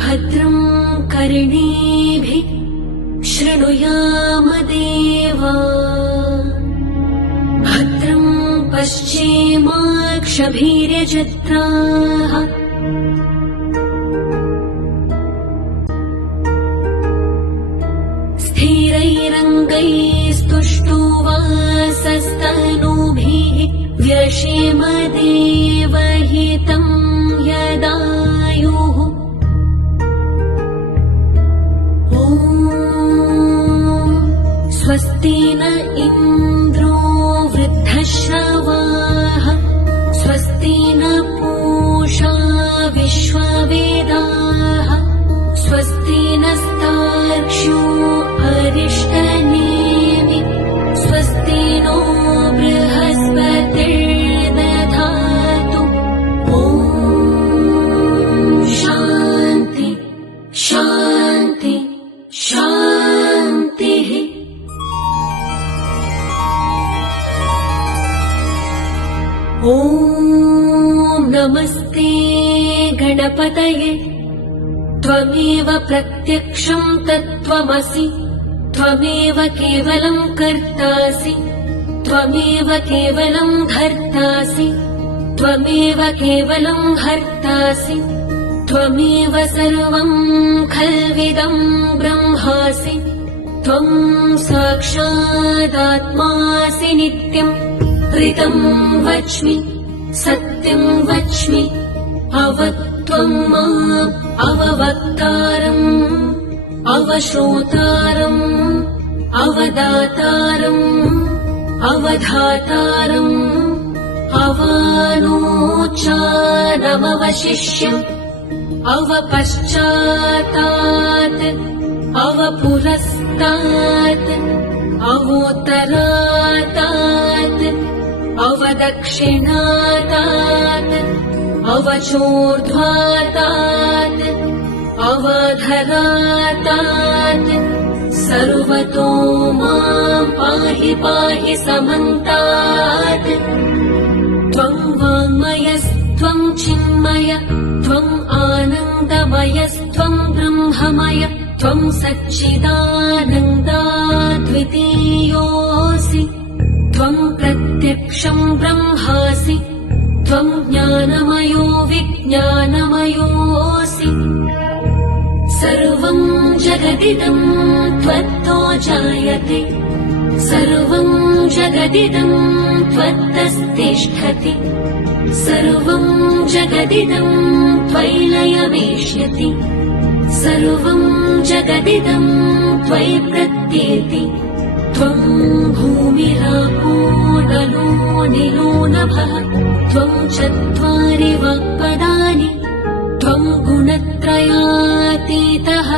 भद्रं कर्णेभिः शृणुयाम देवा भद्रं पश्येमाक्षभिर्यजत्राः स्थिरैरङ्गैस्तुष्टुवासस्तनूभिः व्यशेम देवहितं यदायुः स्वस्ति न इन्द्रो वृद्धश्रवाः स्वस्ति न पूषा विश्ववेदाः स्वस्ति नस्तार्क्ष्यो अरिष्टनेमि स्वस्ति नो बृहस्पतिर्दधातु ॐ शान्ति शान्ति शान्तिः। ॐ नमस्ते गणपतये त्वमेव प्रत्यक्षं तत्त्वमसि त्वमेव केवलं कर्तासि त्वमेव केवलं धर्तासि त्वमेव केवलं हर्तासि त्वमेव सर्वं खल्विदं ब्रह्मासि त्वं साक्षादात्मासि नित्यं ऋतं वच्मि सत्यं वच्मि अवत्वं माम् अववक्तारम् अवश्रोतारम् अवदातारम् अवधातारम् अवानोचानमवशिष्यम् अवपश्चातात् अवपुरस्तात् अवोत्तरातात् अवदक्षिणातात् अवचोर्ध्वातात् अवधरातात् सर्वतो मां पाहि पाहि समन्तात् त्वं वाङ्मयस्त्वं चिन्मय त्वं आनन्दमयस्त्वं ब्रह्ममय त्वं सच्चिदानन्दाद्वितीयोऽसि त्वं प्रत्यक्षं ब्रह्मासि त्वं ज्ञानमयो विज्ञानमयोऽसि सर्वं जगदिदं त्वत्तो जायते सर्वं जगदिदं त्वत्तस्तिष्ठति सर्वं जगदिदं त्वयि लयमेष्यति सर्वं जगदिदं त्वयि प्रत्येति त्वं भूमिरापो नलो निलो नभः त्वं चत्वारि वाक्पदानि त्वं गुणत्रयातीतः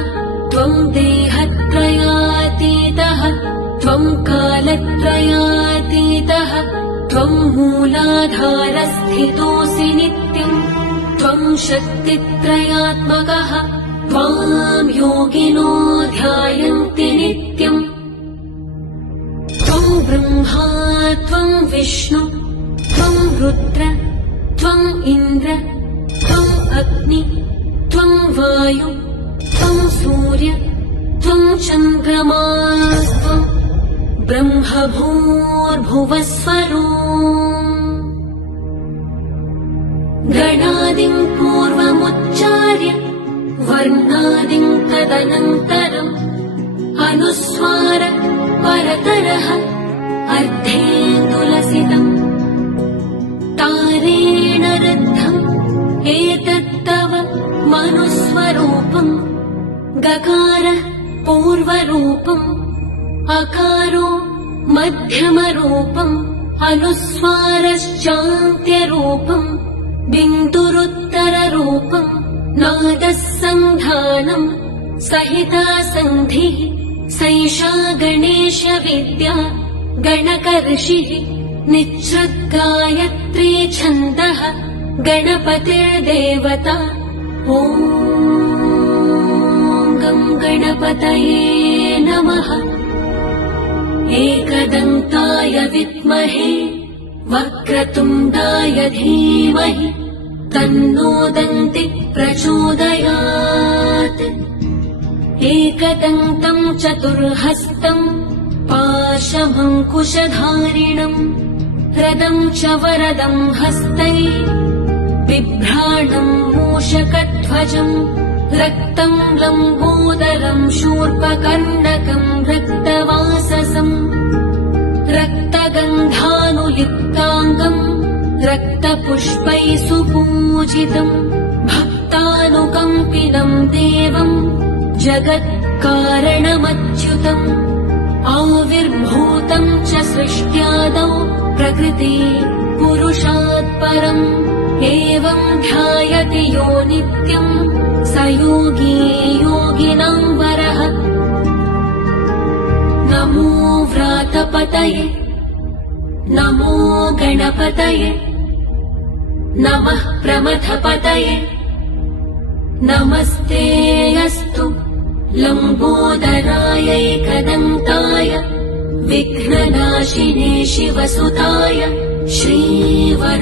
त्वं देहत्रयातीतः त्वं कालत्रयातीतः त्वं मूलाधारस्थितोऽसि नित्यं त्वं शक्तित्रयात्मकः त्वां योगिनो ध्यायन्ति नित्यम् त्वं ब्रह्मा त्वं विष्णु त्वं रुद्र त्वं इन्द्र त्वं अग्नि त्वं वायु त्वं सूर्य त्वं चन्द्रमास्त्वं ब्रह्मभूर्भुवस्वरो गणादिं पूर्वमुच्चार्य वर्णादिं तदनन्तरम् अनुस्वार परतरः अर्धेन्दुलसितम् तारेण रुद्धम् एतत्तव मनुस्वरूपम् गकारः पूर्वरूपम् अकारो मध्यमरूपम् अनुस्वारश्चान्त्यरूपम् बिन्दुरुत्तररूपम् नादः सन्धानम् सहिता सन्धिः सैषा गणेशविद्या गणकर्षिः निःसृद्गायत्री छन्दः गणपतिर्देवता ॐ गं गणपतये नमः। एकदन्ताय विद्महे वक्रतुण्डाय धीमहि तन्नोदन्ति प्रचोदयात् एकदन्तम् चतुर्हस्तम् पाशमङ्कुशधारिणम् रदम् च वरदम् हस्तै बिभ्राणम् मूषकध्वजम् रक्तम् लम्बोदरम् शूर्पकर्णकम् रक्तवाससम् रक्तगन्धानुयुक्ताङ्गम् रक्तपुष्पैः सुपूजितम् भक्तानुकम्पितम् देवम् जगत्कारणमच्युतम् आविर्भूतम् च सृष्ट्यादौ प्रकृते पुरुषात् परम् एवम् ध्यायति यो नित्यम् स योगी योगिनाम् वरः नमो व्रातपतये नमो गणपतये नमः प्रमथपतये नमस्ते अस्तु लम्बोदरायैकदन्ताय विघ्ननाशिने शिवसुताय श्रीवरदमूर्तये